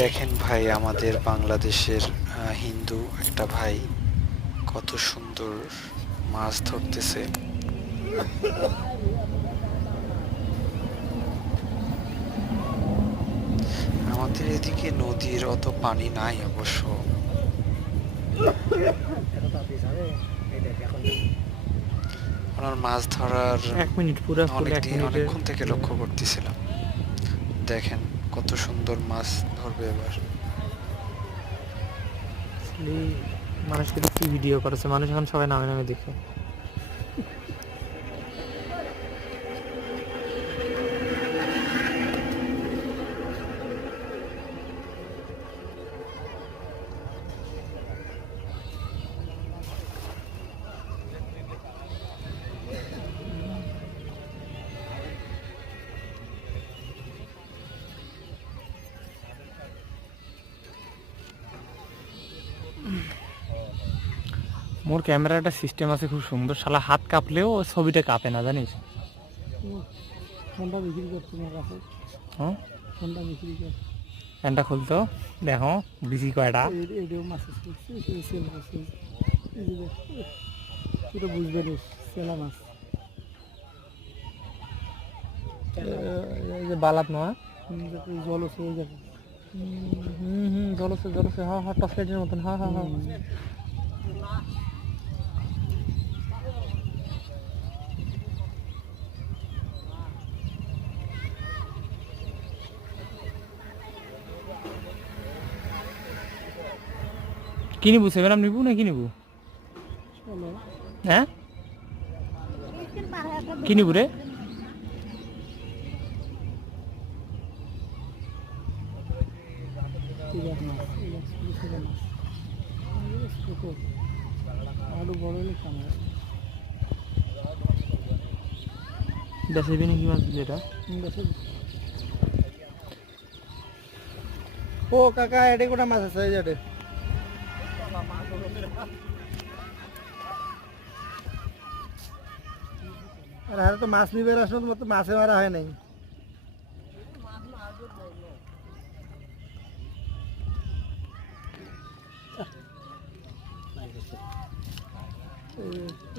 দেখেন ভাই, আমাদের বাংলাদেশের হিন্দু একটা ভাই কত সুন্দর মাছ ধরতেছে। আমাদের এদিকে নদীর অত পানি নাই অবশ্য। ওনার মাছ ধরার 1 মিনিট পুরো ফুল 1 মিনিটের। অনেকক্ষণ থেকে লক্ষ্য করতেছিলাম। দেখেন কত সুন্দর মাছ ধরবে এবার। মানুষকে কি ভিডিও করেছে, মানুষ এখন সবাই নামে নামে দেখে। মোর ক্যামেরার একটা সিস্টেম আছে খুব সুন্দর, শালা হাত কাঁপলেও ছবিটা কাঁপে না, জানিস? ফোনটা বিক্রি করতে আমার কাছে। হ্যাঁ, ফোনটা বিক্রি কর। প্যান্টটা খুলতো, দেখো বিসি কয়টা। এটাও মাছ সেল মাছ, এটা বুঝবে না, সেলা মাছ। এই যে বালাত নয়, জল আছে ওই জায়গায়। জলসে জলসে, হ্যাঁ হ্যাঁ, টর্চ লাইটের মতন, হ্যাঁ হ্যাঁ হ্যাঁ। কি নিবু, 7 আপ নিবু না কি নিবু? চলো হ্যাঁ, কি নিবু রে? আরো বড় হলে কামায়। দেশে নাকি মাছ দিলে এটা? ও কাকা, এটা কোটা মাছ আছে এই জায়গায়। আর আরে তো মাছ নিবে আসলে মতো মাছে মারা হয় নাই।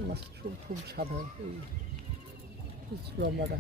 মাছ খুব খুব সাদা, এই লম্বাটা।